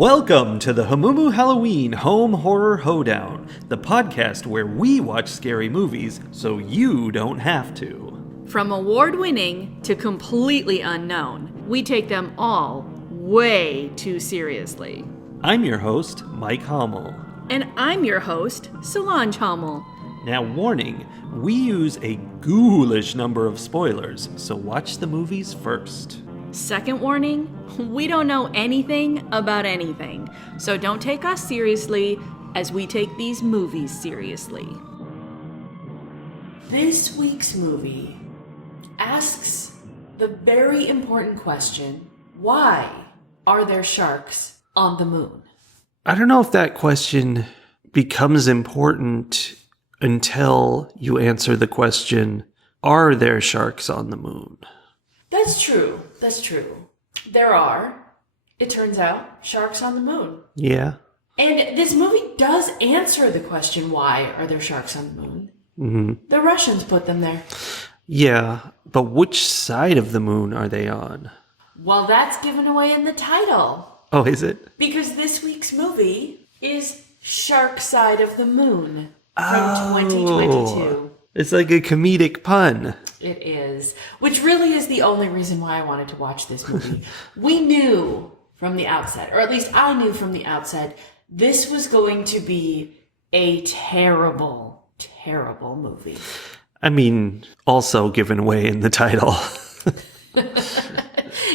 Welcome to the Hamumu Halloween Home Horror Hoedown, the podcast where we watch scary movies so you don't have to. From award-winning to completely unknown, we take them all way too seriously. I'm your host, Mike Hummel. And I'm your host, Solange Hummel. Now, warning, we use a ghoulish number of spoilers, so watch the movies first. Second warning, we don't know anything about anything, so don't take us seriously as we take these movies seriously. This week's movie asks the very important question, why are there sharks on the moon? I don't know if that question becomes important until you answer the question, are there sharks on the moon? That's true. That's true. There are, it turns out, sharks on the moon. Yeah. And this movie does answer the question, why are there sharks on the moon? Mm-hmm. The Russians put them there. Yeah, but which side of the moon are they on? Well, that's given away in the title. Oh, is it? Because this week's movie is Shark Side of the Moon from 2022. It's like a comedic pun. It is. Which really is the only reason why I wanted to watch this movie. We knew from the outset, or at least I knew from the outset, this was going to be a terrible, terrible movie. I mean, also given away in the title.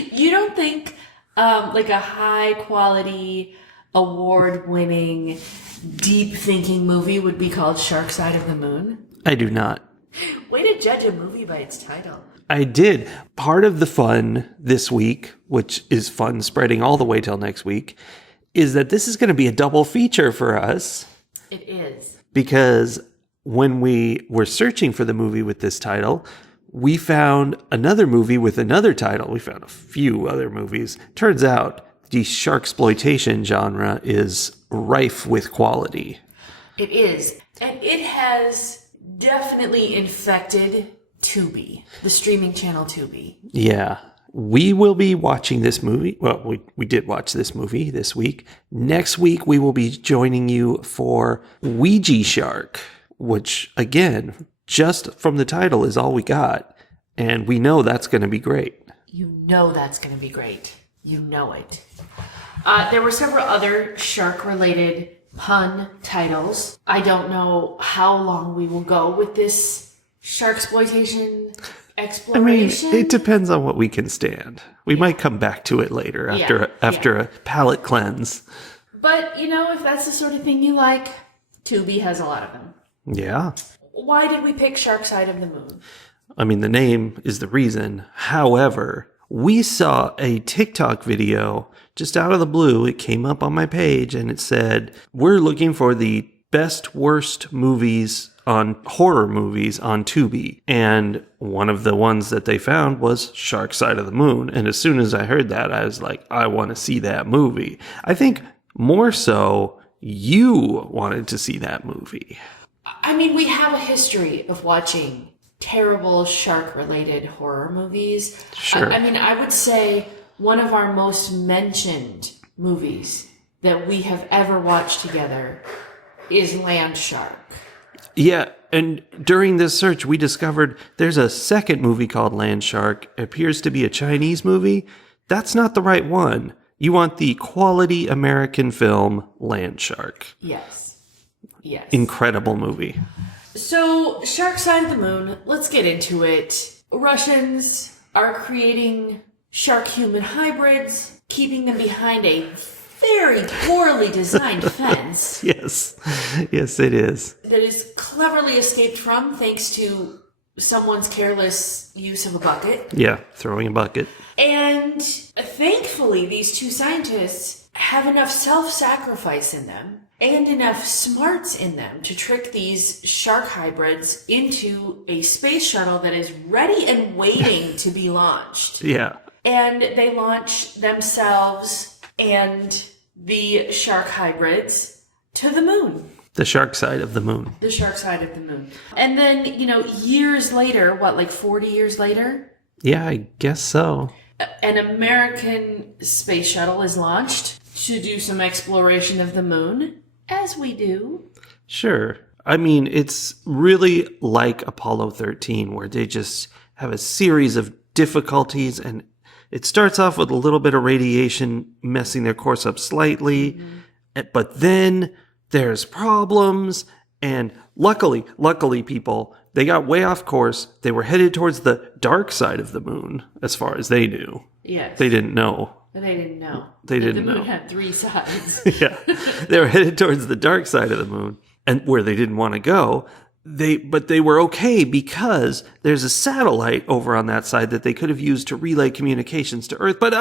You don't think like a high-quality, award-winning, deep-thinking movie would be called Shark Side of the Moon? I do not. Way to judge a movie by its title. I did. Part of the fun this week, which is fun spreading all the way till next week, is that this is going to be a double feature for us. It is. Because when we were searching for the movie with this title, we found another movie with another title. We found a few other movies. Turns out the Sharksploitation genre is rife with quality. It is. And it has definitely infected Tubi, the streaming channel Tubi. Yeah. We will be watching this movie. Well, we did watch this movie this week. Next week, we will be joining you for Ouija Shark, which, again, just from the title is all we got. And we know that's going to be great. You know that's going to be great. You know it. There were several other shark-related pun titles. I don't know how long we will go with this Sharksploitation exploration. I mean, it depends on what we can stand. We might come back to it later after a palate cleanse. But, you know, if that's the sort of thing you like, Tubi has a lot of them. Yeah. Why did we pick Shark Side of the Moon? I mean, the name is the reason. However, we saw a TikTok video just out of the blue. It came up on my page and it said, we're looking for the best, worst movies on horror movies on Tubi. And one of the ones that they found was Shark Side of the Moon. And as soon as I heard that, I was like, I want to see that movie. I think more so you wanted to see that movie. I mean, we have a history of watching terrible shark-related horror movies. Sure. I mean, I would say one of our most mentioned movies that we have ever watched together is Land Shark. Yeah, and during this search, we discovered there's a second movie called Land Shark. It appears to be a Chinese movie. That's not the right one. You want the quality American film Land Shark. Yes. Yes. Incredible movie. So, Shark Side of the Moon, let's get into it. Russians are creating shark-human hybrids, keeping them behind a very poorly designed fence. Yes. Yes, it is. That is cleverly escaped from thanks to someone's careless use of a bucket. Yeah, throwing a bucket. And thankfully, these two scientists have enough self-sacrifice in them and enough smarts in them to trick these shark hybrids into a space shuttle that is ready and waiting to be launched. Yeah. And they launch themselves and the shark hybrids to the moon. The shark side of the moon. The shark side of the moon. And then, you know, years later, like 40 years later? Yeah, I guess so. An American space shuttle is launched to do some exploration of the moon, as we do. Sure. I mean, it's really like Apollo 13, where they just have a series of difficulties, and it starts off with a little bit of radiation messing their course up slightly, but then there's problems, and luckily, people, they got way off course. They were headed towards the dark side of the moon, as far as they knew. Yes. They didn't know. They didn't know. They didn't know. The moon had 3 sides. Yeah. They were headed towards the dark side of the moon, and where they didn't want to go. But they were okay because there's a satellite over on that side that they could have used to relay communications to Earth. But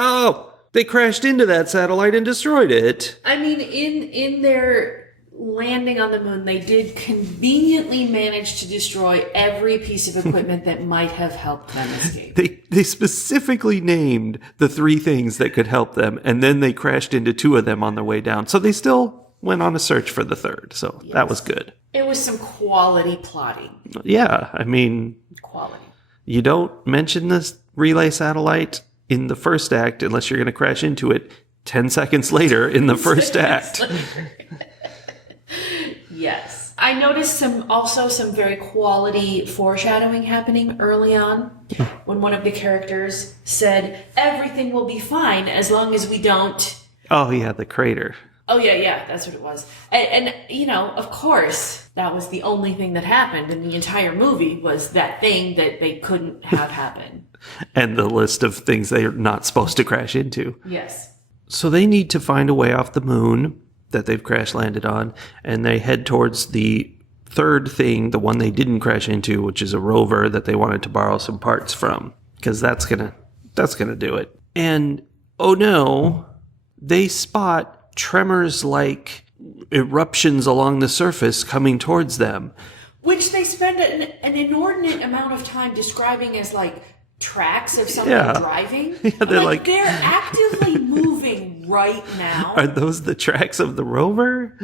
they crashed into that satellite and destroyed it. I mean, in their landing on the moon, they did conveniently manage to destroy every piece of equipment that might have helped them escape. They specifically named the 3 things that could help them, and then they crashed into 2 of them on their way down. So they still went on a search for the 3rd. So that was good. It was some quality plotting. Yeah, I mean... Quality. You don't mention this relay satellite in the first act unless you're going to crash into it 10 seconds later in the first act. Yes. I noticed some very quality foreshadowing happening early on when one of the characters said, everything will be fine as long as we don't... Oh, yeah, the crater. Oh, yeah, that's what it was. And, of course, that was the only thing that happened in the entire movie was that thing that they couldn't have happen. And the list of things they're not supposed to crash into. Yes. So they need to find a way off the moon that they've crash landed on, and they head towards the 3rd thing, the one they didn't crash into, which is a rover that they wanted to borrow some parts from, because that's gonna do it. And, oh no, they spot tremors like eruptions along the surface coming towards them. Which they spend an inordinate amount of time describing as like tracks of something driving. Yeah, they're actively moving right now. Are those the tracks of the rover?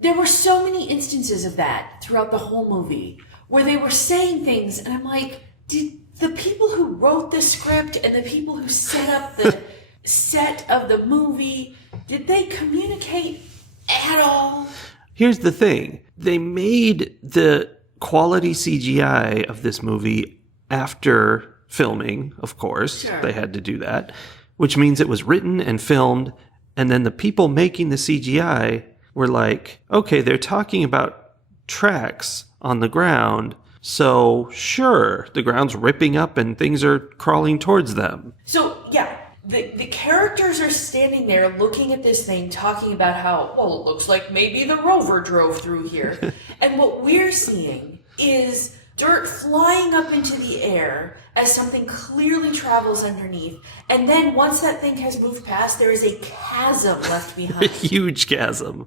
There were so many instances of that throughout the whole movie where they were saying things and I'm like, did the people who wrote the script and the people who set up the set of the movie, did they communicate at all? Here's the thing. They made the quality CGI of this movie after filming, of course. Sure. They had to do that, which means it was written and filmed, and then the people making the CGI were like, okay, they're talking about tracks on the ground, so sure, the ground's ripping up and things are crawling towards them. So, yeah. The characters are standing there looking at this thing, talking about how, well, it looks like maybe the rover drove through here. And what we're seeing is dirt flying up into the air as something clearly travels underneath. And then once that thing has moved past, there is a chasm left behind. A huge chasm.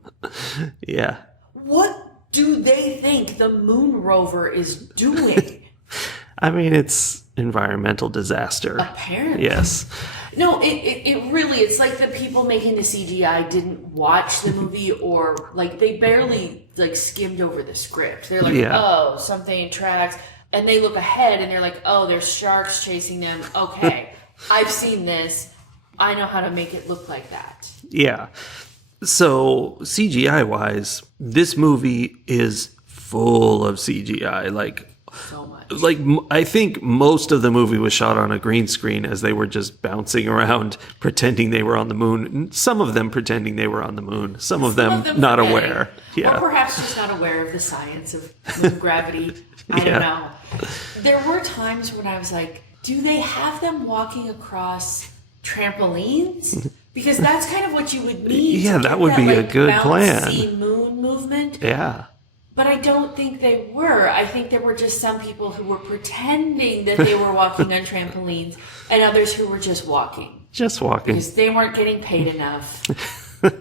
Yeah. What do they think the moon rover is doing? I mean, it's environmental disaster. Apparently. Yes. No, it really, it's like the people making the CGI didn't watch the movie or, like, they barely, like, skimmed over the script. They're like, oh, something tracks. And they look ahead and they're like, oh, there's sharks chasing them. Okay, I've seen this. I know how to make it look like that. Yeah. So, CGI-wise, this movie is full of CGI. So much. I think most of the movie was shot on a green screen as they were just bouncing around, pretending they were on the moon. Some of them pretending they were on the moon. Some of them not aware. Yeah. Or perhaps just not aware of the science of moon gravity. I don't know. There were times when I was like, do they have them walking across trampolines? Because that's kind of what you would need. Yeah, that would be a good plan. Bouncy moon movement. Yeah. But I don't think they were. I think there were just some people who were pretending that they were walking on trampolines and others who were just walking. Just walking. Because they weren't getting paid enough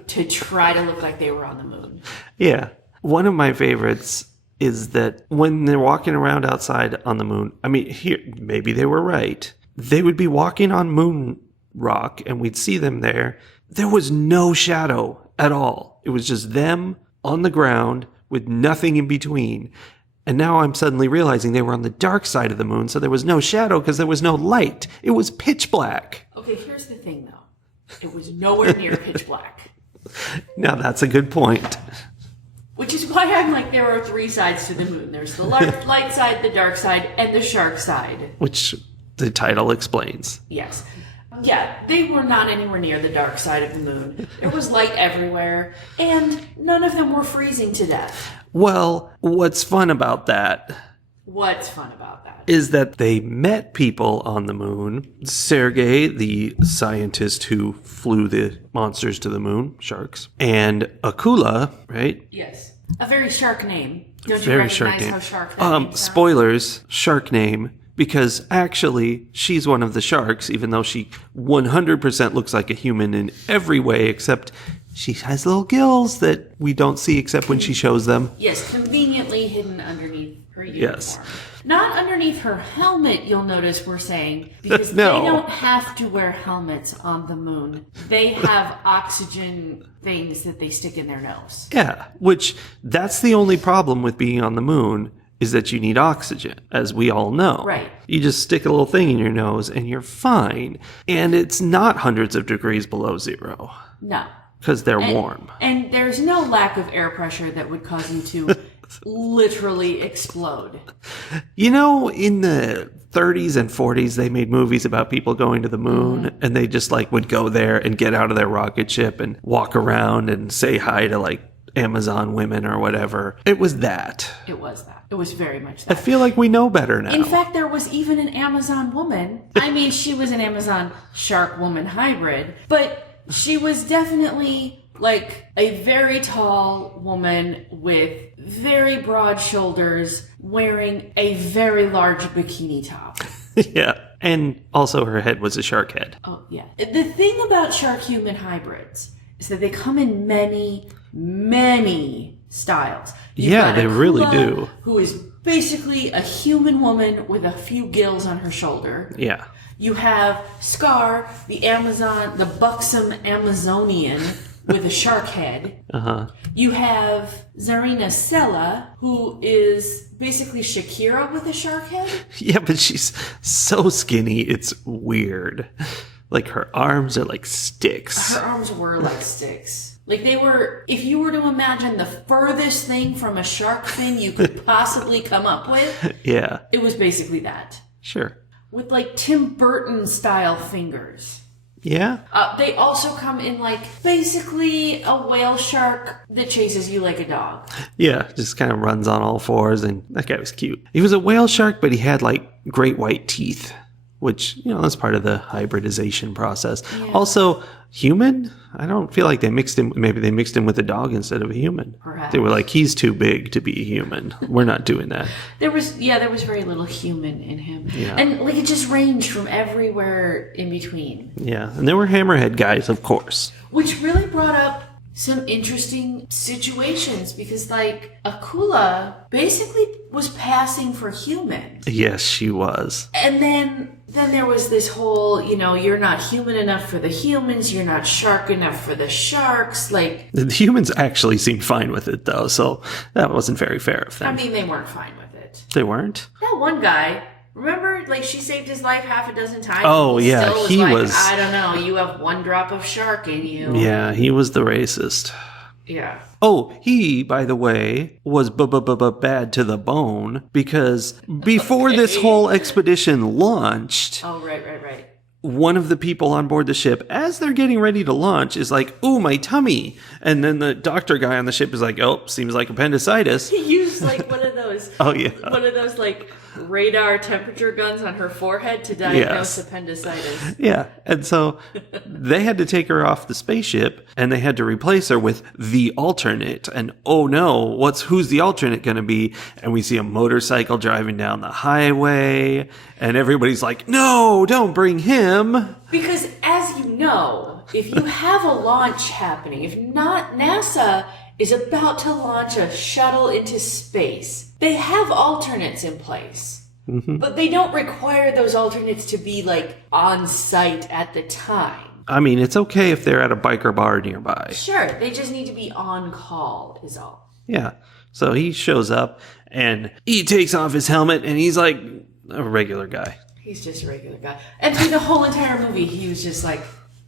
to try to look like they were on the moon. Yeah. One of my favorites is that when they're walking around outside on the moon, I mean, here, maybe they were right. They would be walking on moon rock and we'd see them there. There was no shadow at all. It was just them on the ground with nothing in between. And now I'm suddenly realizing they were on the dark side of the moon, so there was no shadow because there was no light. It was pitch black. Okay, here's the thing, though. It was nowhere near pitch black. Now that's a good point. Which is why I'm like, there are 3 sides to the moon. There's the light side, the dark side, and the shark side. Which the title explains. Yes. Yeah, they were not anywhere near the dark side of the moon. There was light everywhere, and none of them were freezing to death. Well, what's fun about that Is is that they met people on the moon. Sergei, the scientist who flew the monsters to the moon, sharks, and Akula, right? Yes. A very shark name. Don't you Very recognize shark name. how shark that name sounds? Spoilers, shark name, because actually she's one of the sharks, even though she 100% looks like a human in every way, except she has little gills that we don't see except when she shows them. Yes, conveniently hidden underneath her uniform. Yes. Not underneath her helmet, you'll notice we're saying, because No. they don't have to wear helmets on the moon. They have oxygen things that they stick in their nose. Yeah, which that's the only problem with being on the moon is that you need oxygen, as we all know. Right. You just stick a little thing in your nose and you're fine. And it's not hundreds of degrees below zero No. because they're warm. And there's no lack of air pressure that would cause you to literally explode. You know, in the 30s and 40s, they made movies about people going to the moon, and they just like would go there and get out of their rocket ship and walk around and say hi to like Amazon women or whatever. It was that. It was that. It was very much I that. feel like we know better now. In fact, there was even an Amazon woman. I mean, she was an Amazon shark woman hybrid, but she was definitely like a very tall woman with very broad shoulders wearing a very large bikini top. Yeah. And also her head was a shark head. Oh, yeah. The thing about shark-human hybrids is that they come in many, many styles. You've Yeah, got they really Akula, do. Who is basically a human woman with a few gills on her shoulder. Yeah. You have Scar, the buxom Amazonian with a shark head. Uh-huh. You have Zarina Sella, who is basically Shakira with a shark head. Yeah, but she's so skinny, it's weird. Like her arms are like sticks. Her arms were like sticks. Like they were, if you were to imagine the furthest thing from a shark fin you could possibly come up with, Yeah, it was basically that. sure. With like Tim Burton style fingers. Yeah? They also come in like basically a whale shark that chases you like a dog. Yeah, just kind of runs on all fours, and that guy was cute. He was a whale shark, but he had like great white teeth, which, you know, that's part of the hybridization process. Yeah. Also, human? I don't feel like maybe they mixed him with a dog instead of a human. Perhaps. They were like, he's too big to be a human. We're not doing that. There was very little human in him. Yeah. And like it just ranged from everywhere in between. Yeah, and there were hammerhead guys, of course. Which really brought up some interesting situations because like Akula basically was passing for human. Yes, she was. And then there was this whole, you know, you're not human enough for the humans, you're not shark enough for the sharks. Like, The humans actually seemed fine with it, though, so that wasn't very fair of them. I mean, they weren't fine with it. They weren't? That one guy, remember, like, she saved his life half a dozen times. Oh, He yeah, still he like, was- I don't know, you have one drop of shark in you. Yeah, he was the racist. Yeah. Oh, he, by the way, was bad to the bone because before this whole expedition launched, Oh, right. one of the people on board the ship, as they're getting ready to launch, is like, "Ooh, my tummy." And then the doctor guy on the ship is like, "Oh, seems like appendicitis." He used, like, one of those... Oh, yeah. One of those, like, radar temperature guns on her forehead to diagnose appendicitis. Yeah. And so they had to take her off the spaceship and they had to replace her with the alternate. And oh no, who's the alternate going to be? And we see a motorcycle driving down the highway and everybody's like, "No, don't bring him." Because as you know, if you have a launch happening, if not NASA is about to launch a shuttle into space, they have alternates in place. Mm-hmm. But they don't require those alternates to be like on site at the time. I mean, it's okay if they're at a biker bar nearby. Sure, they just need to be on call is all. Yeah. So he shows up and he takes off his helmet and he's like a regular guy. He's just a regular guy. And through the whole entire movie, he was just like,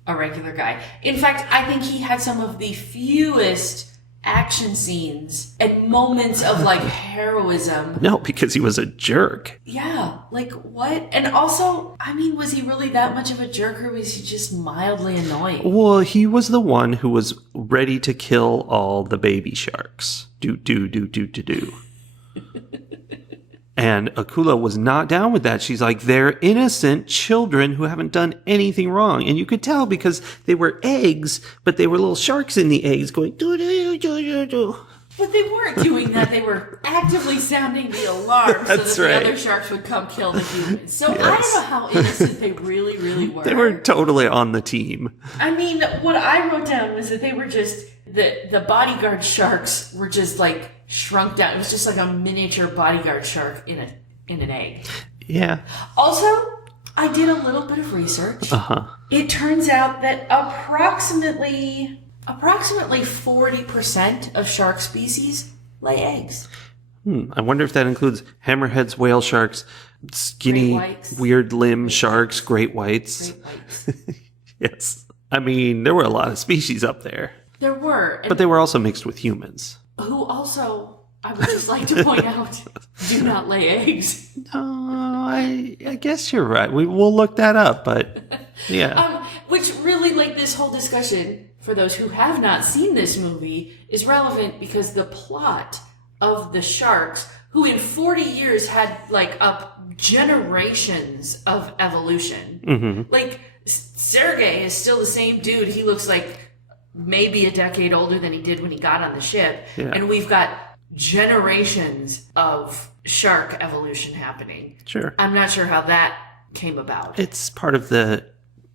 a regular guy. In fact, I think he had some of the fewest action scenes and moments of like heroism. No, because he was a jerk. Yeah, like what? And also, I mean, was he really that much of a jerk, or was he just mildly annoying? Well, he was the one who was ready to kill all the baby sharks. Do. And Akula was not down with that. She's like, they're innocent children who haven't done anything wrong. And you could tell because they were eggs, but they were little sharks in the eggs going, do. But they weren't doing that. They were actively sounding the alarm so that the other sharks would come kill the humans. So I don't know how innocent they really, really were. They were totally on the team. I mean, what I wrote down was that they were just, the bodyguard sharks were just like shrunk down. It was just like a miniature bodyguard shark in an egg. Yeah. Also, I did a little bit of research. Uh-huh. It turns out that approximately 40% of shark species lay eggs. I wonder if that includes hammerheads, whale sharks, skinny, weird limb sharks, great whites. Yes. I mean, there were a lot of species up there. There were. But they were also mixed with humans. Who also, I would just like to point out, do not lay eggs. No, I guess you're right. We'll look that up, but yeah. Which really, like, this whole discussion, for those who have not seen this movie, is relevant because the plot of the sharks, who in 40 years had, like, up generations of evolution. Mm-hmm. Like, Sergei is still the same dude. He looks like maybe a decade older than he did when he got on the ship. Yeah. And we've got generations of shark evolution happening. Sure. I'm not sure how that came about. It's part of the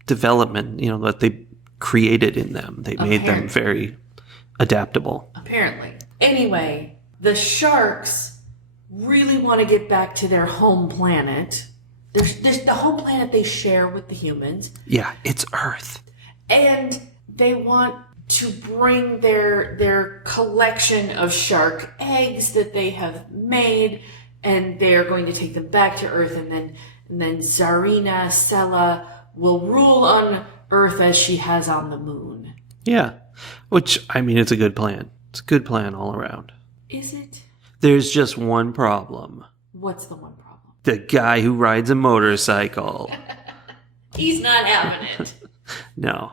development, that they created in them. They made them very adaptable. Apparently. Anyway, the sharks really want to get back to their home planet. There's the home planet they share with the humans. Yeah, it's Earth. And they want to bring their collection of shark eggs that they have made, and they are going to take them back to Earth, and then Tsarina Sela will rule on Earth as she has on the moon. Yeah, which, I mean, it's a good plan. It's a good plan all around. Is it? There's just one problem. What's the one problem? The guy who rides a motorcycle. He's not having it. No.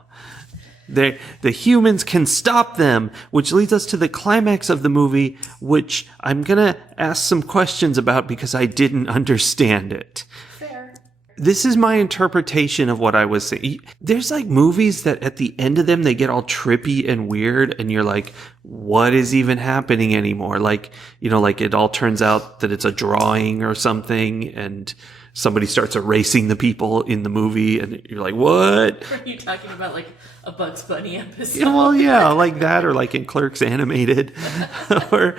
The humans can stop them, which leads us to the climax of the movie, which I'm going to ask some questions about because I didn't understand it. Fair. This is my interpretation of what I was saying. There's like movies that at the end of them, they get all trippy and weird, and you're like, what is even happening anymore? Like, like it all turns out that it's a drawing or something, and somebody starts erasing the people in the movie, and you're like, what? Are you talking about like a Bugs Bunny episode? Yeah, well, yeah, like that, or like in Clerks Animated, or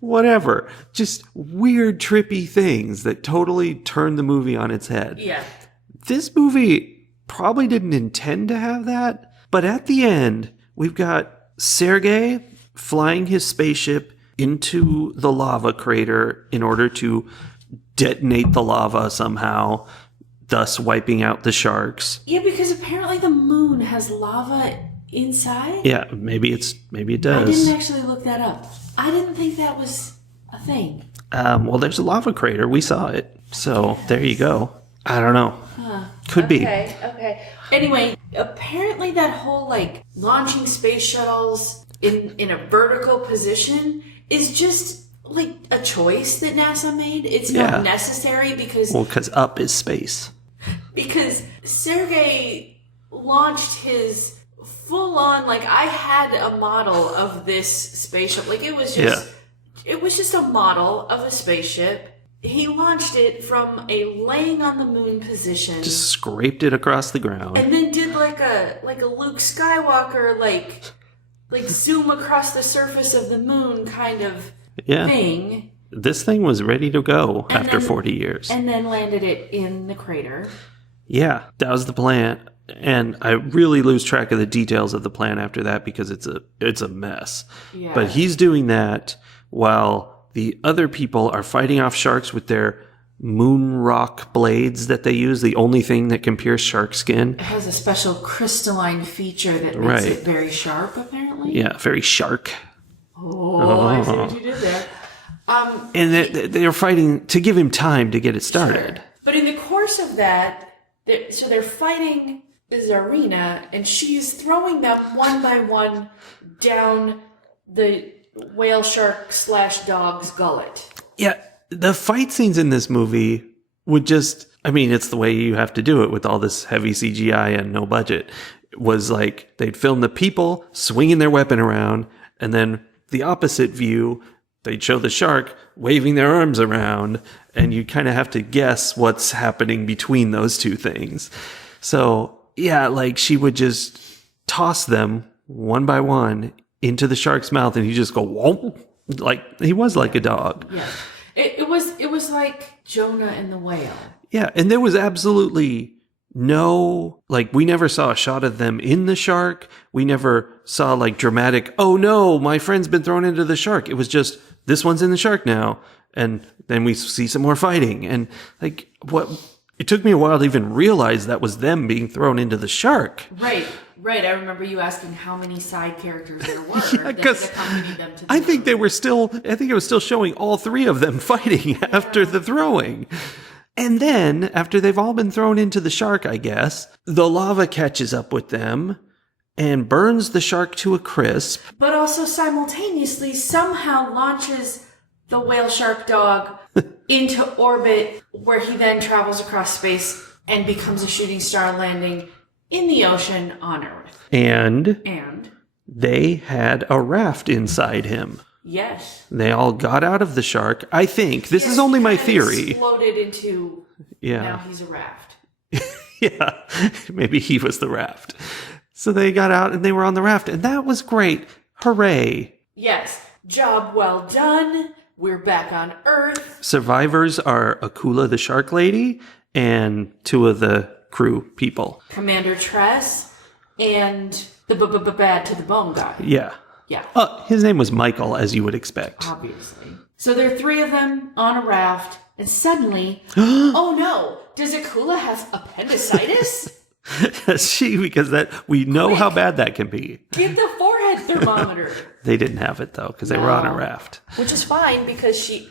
whatever. Just weird, trippy things that totally turn the movie on its head. Yeah. This movie probably didn't intend to have that, but at the end, we've got Sergei flying his spaceship into the lava crater in order to detonate the lava somehow, thus wiping out the sharks. Yeah, because apparently the moon has lava inside. Yeah, maybe it does. I didn't actually look that up. I didn't think that was a thing. Well, there's a lava crater. We saw it. So there you go. I don't know. Could be. Okay. Anyway, apparently that whole like launching space shuttles in a vertical position is just like a choice that NASA made. It's not necessary because up is space. Because Sergei launched his full on, like, I had a model of this spaceship. Like, it was just a model of a spaceship. He launched it from a laying on the moon position. Just scraped it across the ground. And then did like a Luke Skywalker, like zoom across the surface of the moon kind of thing. This thing was ready to go after 40 years. And then landed it in the crater. Yeah, that was the plan. And I really lose track of the details of the plan after that because it's a mess. Yeah. But he's doing that while the other people are fighting off sharks with their moon rock blades that they use, the only thing that can pierce shark skin. It has a special crystalline feature that makes it very sharp, apparently. Yeah, very shark. I see what you did there. And they're fighting to give him time to get it started. Sure. But in the course of that, they're fighting Zarina, and she's throwing them one by one down the whale shark / dog's gullet. Yeah, the fight scenes in this movie would just, I mean, it's the way you have to do it with all this heavy CGI and no budget. It was like they'd film the people swinging their weapon around, and then the opposite view, they'd show the shark waving their arms around, and you kind of have to guess what's happening between those two things. So, yeah, like she would just toss them one by one into the shark's mouth, and he'd just go, whoa, like he was like a dog. Yeah. It was like Jonah and the whale. Yeah, and there was absolutely no, like, we never saw a shot of them in the shark. We never saw, like, dramatic, oh no, my friend's been thrown into the shark. It was just, this one's in the shark now. And then we see some more fighting. And, like, it took me a while to even realize that was them being thrown into the shark. Right. I remember you asking how many side characters there were that accompanied them to the I think it was still showing all three of them fighting after the throwing. And then, after they've all been thrown into the shark, I guess, the lava catches up with them and burns the shark to a crisp. But also simultaneously somehow launches the whale shark dog into orbit, where he then travels across space and becomes a shooting star, landing in the ocean on Earth. And they had a raft inside him. Yes. They all got out of the shark. I think. This is only my theory. Exploded into, now he's a raft. Yeah. Maybe he was the raft. So they got out and they were on the raft. And that was great. Hooray. Yes. Job well done. We're back on Earth. Survivors are Akula the shark lady and two of the crew people. Commander Tress and the bad to the bone guy. Yeah. Yeah. His name was Michael, as you would expect. Obviously. So there are three of them on a raft, and suddenly, oh no, does Akula have appendicitis? Because we know how bad that can be. Get the forehead thermometer. They didn't have it, though, because they were on a raft. Which is fine, because she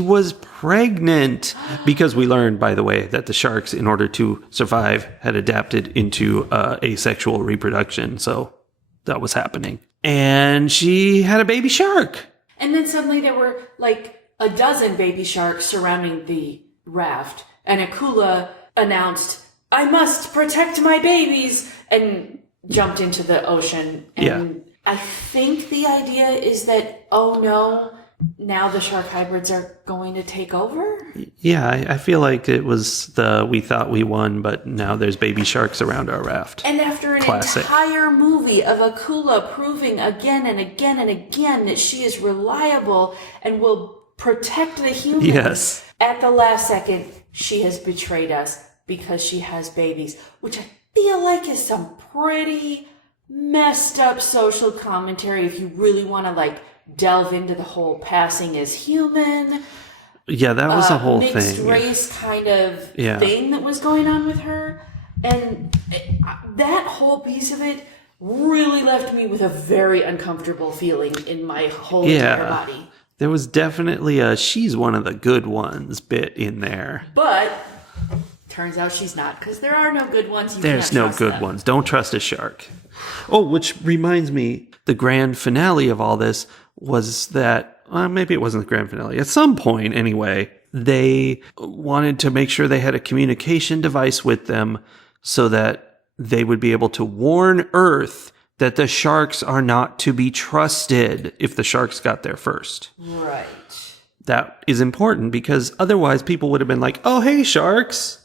was pregnant. Because we learned, by the way, that the sharks, in order to survive, had adapted into asexual reproduction. So that was happening. And she had a baby shark. And then suddenly there were like a dozen baby sharks surrounding the raft. And Akula announced, I must protect my babies, and jumped into the ocean. And I think the idea is that, oh no, now the shark hybrids are going to take over? Yeah, I feel like it was we thought we won, but now there's baby sharks around our raft. And after an entire movie of Akula proving again and again and again that she is reliable and will protect the humans, at the last second, she has betrayed us because she has babies, which I feel like is some pretty messed up social commentary if you really want to like delve into the whole passing as human. Yeah, that was a whole mixed thing. Race kind of thing that was going on with her. And that whole piece of it really left me with a very uncomfortable feeling in my whole entire body. There was definitely a she's one of the good ones bit in there. But turns out she's not, because there are no good ones. There's no good ones. Don't trust a shark. Oh, which reminds me, the grand finale of all this was that, maybe it wasn't the grand finale. At some point, anyway, they wanted to make sure they had a communication device with them so that they would be able to warn Earth that the sharks are not to be trusted if the sharks got there first. Right. That is important because otherwise people would have been like, oh, hey, sharks.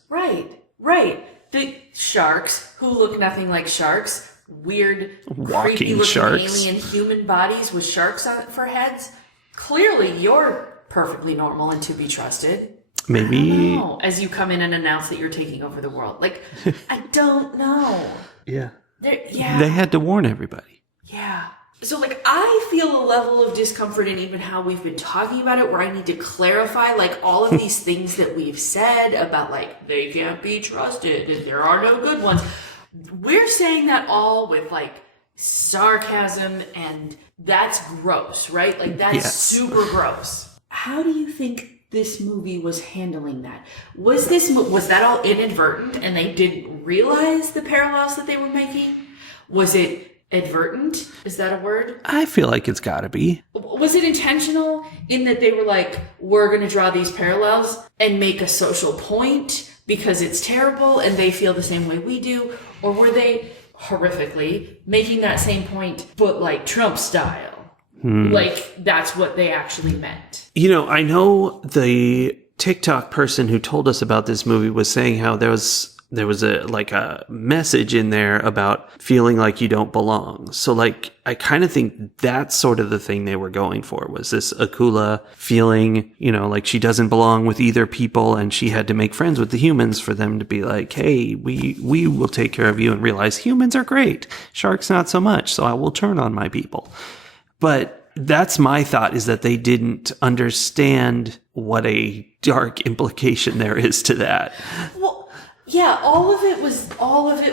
Right. The sharks, who look nothing like sharks, weird, walking creepy-looking sharks. alien human bodies with sharks for heads. Clearly, you're perfectly normal and to be trusted. Maybe. As you come in and announce that you're taking over the world. Like, I don't know. Yeah. They had to warn everybody. Yeah. So, like, I feel a level of discomfort in even how we've been talking about it, where I need to clarify, like, all of these things that we've said about, like, they can't be trusted and there are no good ones. We're saying that all with, like, sarcasm, and that's gross, right? Like, that's super gross. How do you think this movie was handling that? Was that all inadvertent and they didn't realize the parallels that they were making? Was it advertent? Is that a word? I feel like it's gotta be. Was it intentional in that they were like, we're going to draw these parallels and make a social point because it's terrible and they feel the same way we do? Or were they horrifically making that same point, but like Trump style? Like, that's what they actually meant. You know, I know the TikTok person who told us about this movie was saying how there was a message in there about feeling like you don't belong. So like, I kind of think that's sort of the thing they were going for, was this Akula feeling, you know, like she doesn't belong with either people and she had to make friends with the humans for them to be like, hey, we will take care of you, and realize humans are great. Sharks not so much. So I will turn on my people. But that's my thought, is that they didn't understand what a dark implication there is to that. Well, yeah, all of it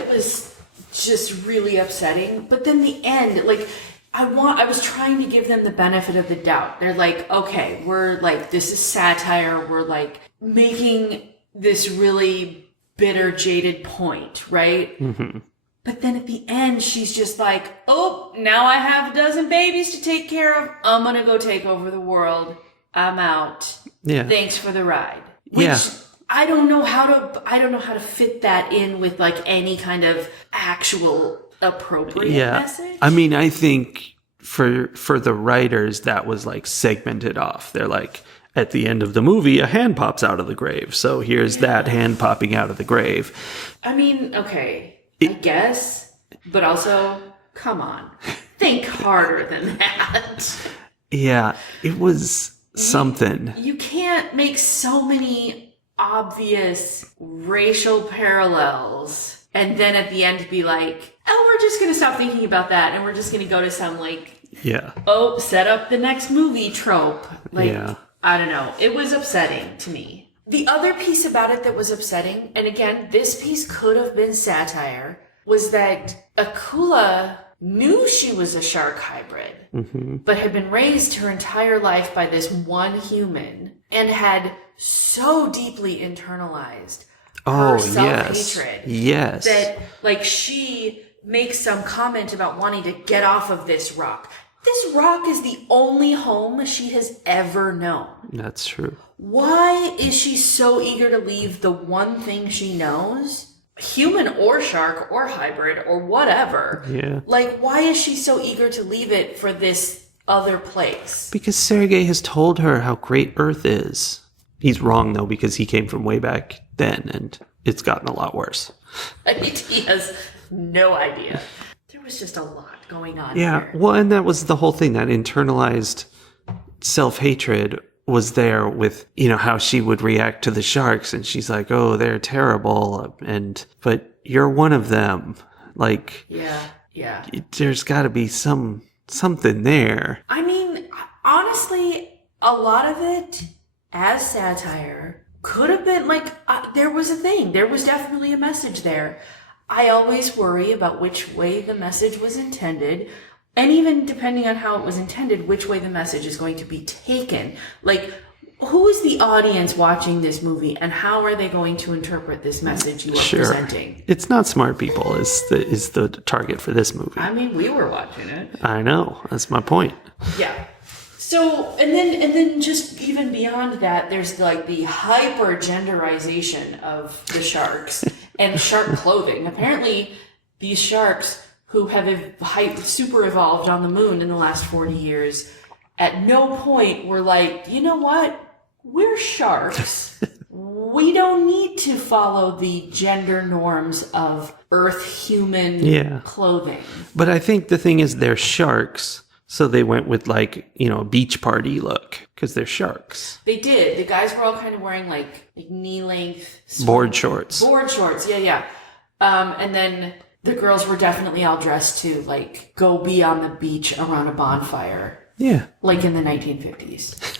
was just really upsetting. But then the end, like, I was trying to give them the benefit of the doubt. They're like, okay, we're like, this is satire. We're like making this really bitter, jaded point, right? Mm-hmm. But then at the end, she's just like, oh, now I have a dozen babies to take care of. I'm going to go take over the world. I'm out. Yeah. Thanks for the ride. Which I don't know how to fit that in with like any kind of actual appropriate message. I mean, I think for the writers, that was like segmented off. They're like, at the end of the movie, a hand pops out of the grave. So here's that hand popping out of the grave. I mean, okay. I guess, but also, come on, think harder than that. Yeah, it was something. You can't make so many obvious racial parallels and then at the end be like, oh, we're just going to stop thinking about that and we're just going to go to some like, set up the next movie trope. Like, I don't know. It was upsetting to me. The other piece about it that was upsetting, and again, this piece could have been satire, was that Akula knew she was a shark hybrid, but had been raised her entire life by this one human and had so deeply internalized her self-hatred that, like, she makes some comment about wanting to get off of this rock. This rock is the only home she has ever known. That's true. Why is she so eager to leave the one thing she knows? Human or shark or hybrid or whatever. Yeah. Like, why is she so eager to leave it for this other place? Because Sergei has told her how great Earth is. He's wrong, though, because he came from way back then, and it's gotten a lot worse. He has no idea. There was just a lot going on here. Yeah, well, and that was the whole thing, that internalized self-hatred was there with, you know, how she would react to the sharks, and she's like, oh, they're terrible, but you're one of them. Like, there's got to be something there. I mean, honestly, a lot of it, as satire, could have been like, there was a thing. There was definitely a message there. I always worry about which way the message was intended. And even depending on how it was intended, which way the message is going to be taken. Like, who is the audience watching this movie, and how are they going to interpret this message you are presenting? It's not smart people is the target for this movie. I mean, we were watching it. I know. That's my point. Yeah. So, and then just even beyond that, there's like the hyper genderization of the sharks and shark clothing. Apparently, these sharks who have super evolved on the moon in the last 40 years, at no point were like, you know what? We're sharks. We don't need to follow the gender norms of Earth human clothing. But I think the thing is, they're sharks, so they went with, like, you know, a beach party look, because they're sharks. They did. The guys were all kind of wearing like knee-length board shorts. Board shorts, yeah. And then The girls were definitely all dressed to, like, go be on the beach around a bonfire. Yeah. Like in the 1950s.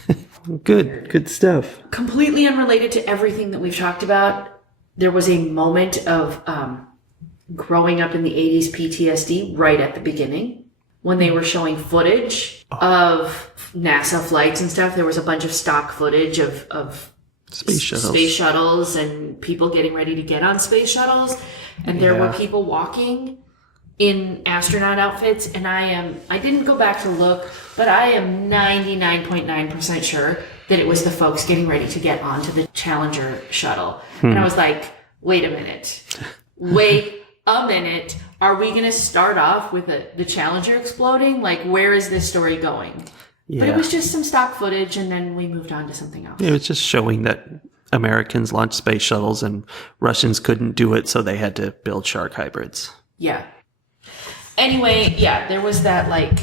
Good stuff. Completely unrelated to everything that we've talked about, there was a moment of growing up in the 80s PTSD right at the beginning. When they were showing footage of NASA flights and stuff, there was a bunch of stock footage of space shuttles and people getting ready to get on space shuttles. And there were people walking in astronaut outfits. And I didn't go back to look, but I am 99.9% sure that it was the folks getting ready to get onto the Challenger shuttle. And I was like, wait a minute. Are we going to start off with the Challenger exploding? Like, where is this story going? Yeah. But it was just some stock footage, and then we moved on to something else. It was just showing that Americans launched space shuttles and Russians couldn't do it, so they had to build shark hybrids. Yeah. Anyway, yeah, there was that, like,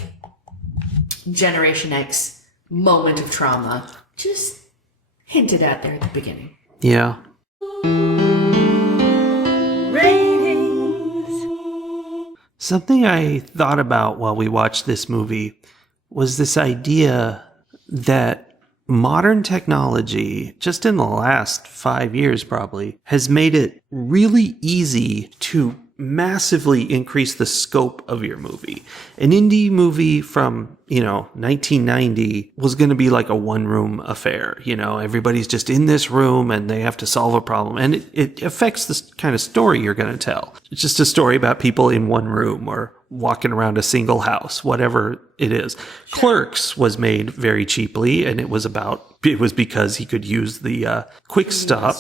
Generation X moment of trauma just hinted at there at the beginning. Yeah. Something I thought about while we watched this movie was this idea that modern technology, just in the last 5 years probably, has made it really easy to massively increase the scope of your movie. An indie movie from, 1990 was going to be like a one-room affair. Everybody's just in this room and they have to solve a problem. And it affects the kind of story you're going to tell. It's just a story about people in one room or walking around a single house, whatever it is. Clerks was made very cheaply, and it was because he could use the quick stop,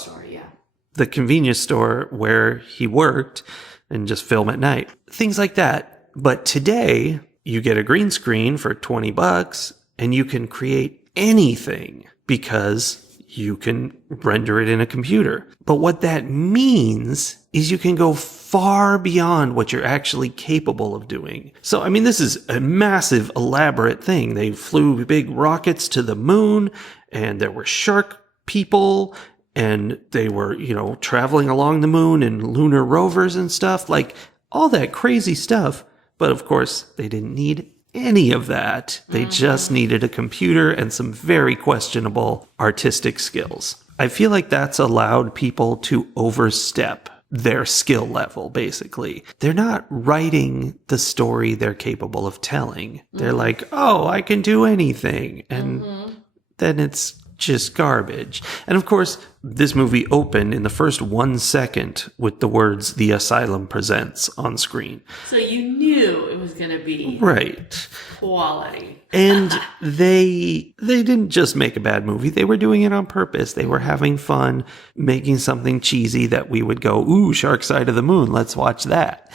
the convenience store where he worked, and just film at night. Things like that. But today, you get a green screen for $20 and you can create anything because you can render it in a computer. But what that means is you can go far beyond what you're actually capable of doing. So, this is a massive, elaborate thing. They flew big rockets to the moon, and there were shark people, and they were, traveling along the moon in lunar rovers and stuff, like all that crazy stuff. But of course, they didn't need any of that. They just needed a computer and some very questionable artistic skills. I feel like that's allowed people to overstep their skill level, basically. They're not writing the story they're capable of telling. They're like, oh, I can do anything. And then it's just garbage. And of course, this movie opened in the first 1 second with the words "The Asylum Presents" on screen. So you knew it was going to be right quality. And they didn't just make a bad movie. They were doing it on purpose. They were having fun, making something cheesy that we would go, ooh, Shark Side of the Moon, let's watch that.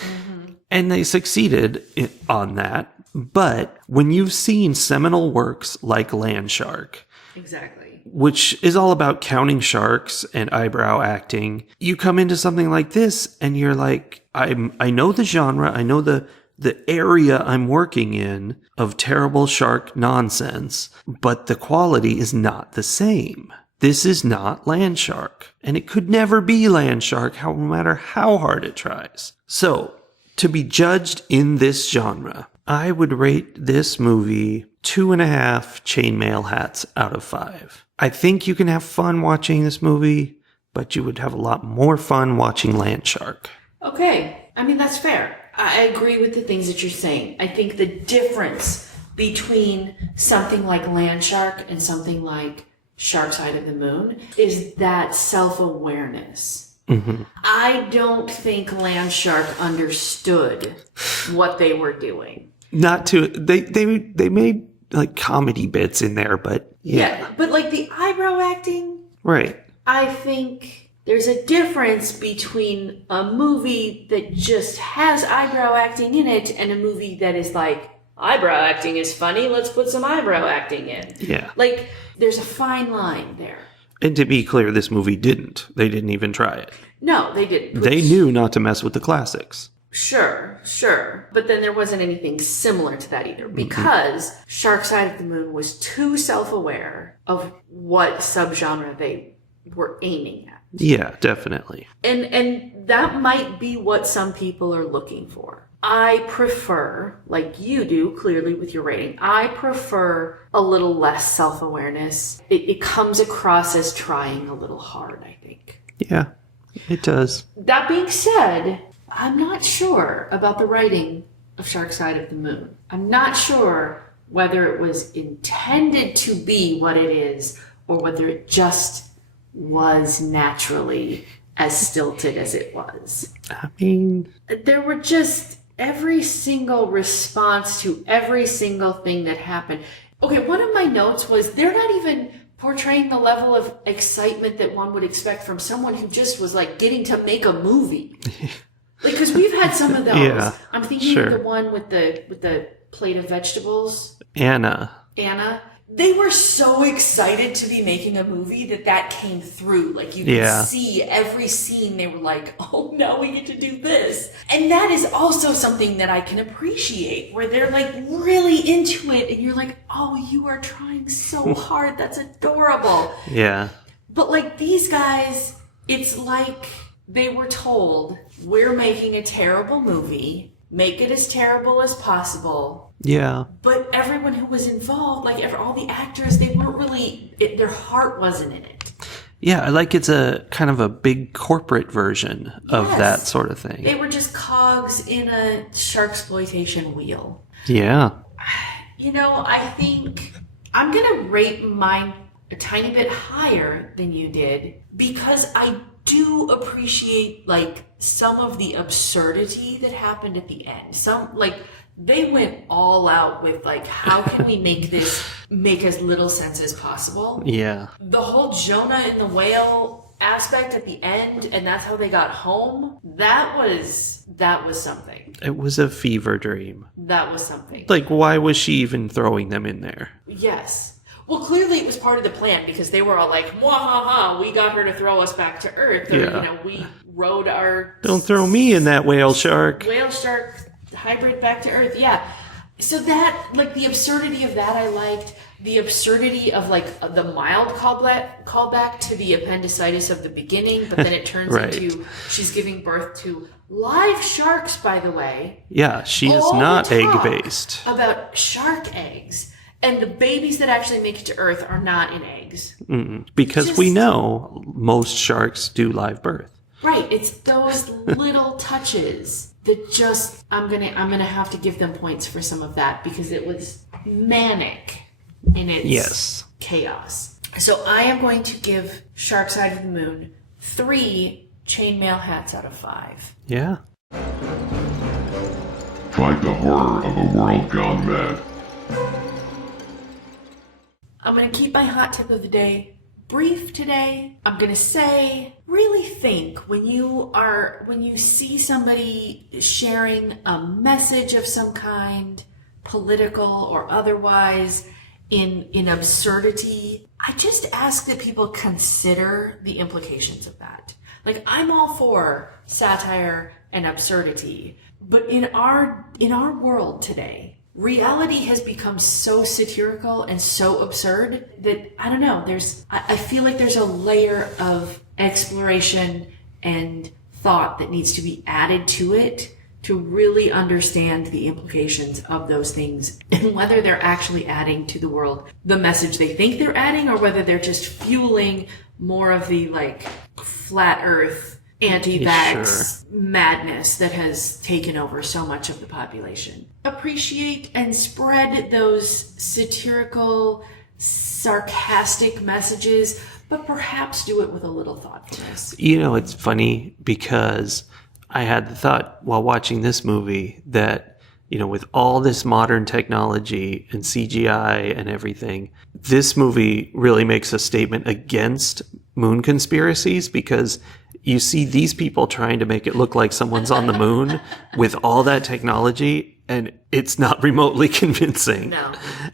And they succeeded on that. But when you've seen seminal works like Land Shark, exactly, which is all about counting sharks and eyebrow acting, you come into something like this and you're like, I know the genre, I know the area I'm working in of terrible shark nonsense, but the quality is not the same. This is not Land Shark, and it could never be Land Shark, no matter how hard it tries. So, to be judged in this genre, I would rate this movie 2.5 chainmail hats out of 5. I think you can have fun watching this movie, but you would have a lot more fun watching Land Shark. Okay. That's fair. I agree with the things that you're saying. I think the difference between something like Land Shark and something like Shark Side of the Moon is that self-awareness. I don't think Land Shark understood what they were doing. They made like comedy bits in there, but yeah, but like the eyebrow acting, right? I think there's a difference between a movie that just has eyebrow acting in it and a movie that is like, eyebrow acting is funny, let's put some eyebrow acting in. Yeah, like there's a fine line there. And to be clear, this movie didn't. They didn't even try it. No, they didn't. They knew not to mess with the classics. Sure. But then there wasn't anything similar to that either, because Shark Side of the Moon was too self-aware of what subgenre they were aiming at. Yeah, definitely. And that might be what some people are looking for. I prefer, like you do, clearly with your rating, I prefer a little less self-awareness. It comes across as trying a little hard, I think. Yeah, it does. That being said, I'm not sure about the writing of Shark Side of the Moon. I'm not sure whether it was intended to be what it is or whether it just was naturally as stilted as it was. I mean, there were just every single response to every single thing that happened. Okay, one of my notes was they're not even portraying the level of excitement that one would expect from someone who just was like getting to make a movie. Like, because we've had some of those. Yeah, I'm thinking sure. of the one with the plate of vegetables. Anna. They were so excited to be making a movie that came through. Like, you could see every scene. They were like, oh, now we get to do this. And that is also something that I can appreciate, where they're like really into it. And you're like, oh, you are trying so hard. That's adorable. Yeah. But like these guys, it's like they were told, we're making a terrible movie. Make it as terrible as possible. Yeah. But everyone who was involved, like all the actors, they weren't really, their heart wasn't in it. Yeah, like it's a kind of a big corporate version of that sort of thing. They were just cogs in a Sharksploitation wheel. Yeah. You know, I think I'm going to rate mine a tiny bit higher than you did because I do appreciate like some of the absurdity that happened at the end. Some like they went all out with like, how can we make this make as little sense as possible? Yeah. The whole Jonah and the whale aspect at the end, and that's how they got home. That was something. It was a fever dream. That was something. Like, why was she even throwing them in there? Yes. Well, clearly it was part of the plan because they were all like, "Mwahaha, we got her to throw us back to Earth." Or, you know, we rode our... Don't throw me in that whale shark. Whale shark hybrid back to Earth, yeah. So that, like, the absurdity of that I liked. The absurdity of, like, the mild callback to the appendicitis of the beginning, but then it turns into she's giving birth to live sharks, by the way. Yeah, she is not egg-based. About shark eggs. And the babies that actually make it to Earth are not in eggs. Because we know most sharks do live birth. Right. It's those little touches that just I'm gonna have to give them points for some of that because it was manic in its chaos. So I am going to give Shark Side of the Moon 3 chainmail hats out of 5. Yeah. Fight the horror of a world gone mad. I'm going to keep my hot tip of the day brief today. I'm going to say, really think when you see somebody sharing a message of some kind, political or otherwise, in absurdity, I just ask that people consider the implications of that. Like, I'm all for satire and absurdity, but in our world today, reality has become so satirical and so absurd that, I don't know, I feel like there's a layer of exploration and thought that needs to be added to it to really understand the implications of those things and whether they're actually adding to the world the message they think they're adding or whether they're just fueling more of the, like, flat earth anti-vax madness that has taken over so much of the population. Appreciate and spread those satirical, sarcastic messages, but perhaps do it with a little thoughtfulness. You know, it's funny because I had the thought while watching this movie that, you know, with all this modern technology and CGI and everything, this movie really makes a statement against moon conspiracies because you see these people trying to make it look like someone's on the moon with all that technology, and it's not remotely convincing. No.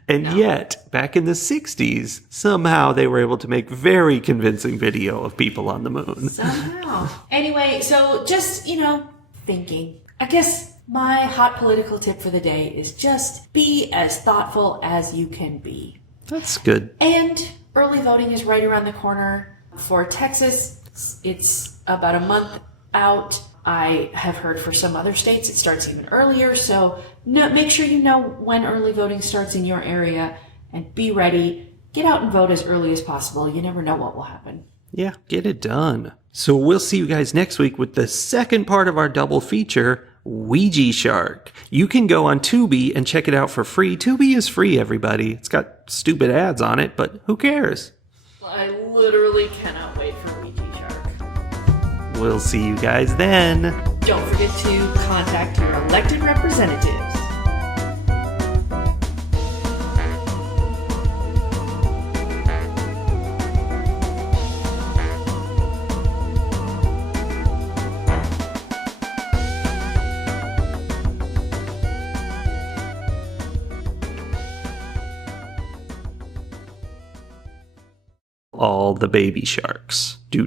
Yet, back in the 60s, somehow they were able to make very convincing video of people on the moon. Somehow. Anyway, so just, thinking. I guess my hot political tip for the day is just be as thoughtful as you can be. That's good. And early voting is right around the corner for Texas. It's about a month out. I have heard for some other states it starts even earlier, so make sure you know when early voting starts in your area and be ready. Get out and vote as early as possible. You never know what will happen. Yeah, get it done. So we'll see you guys next week with the second part of our double feature, Ouija Shark. You can go on Tubi and check it out for free. Tubi is free, everybody. It's got stupid ads on it, but who cares? I literally cannot wait for Ouija Shark. We'll see you guys then. Don't forget to contact your elected representatives. All the baby sharks. Do.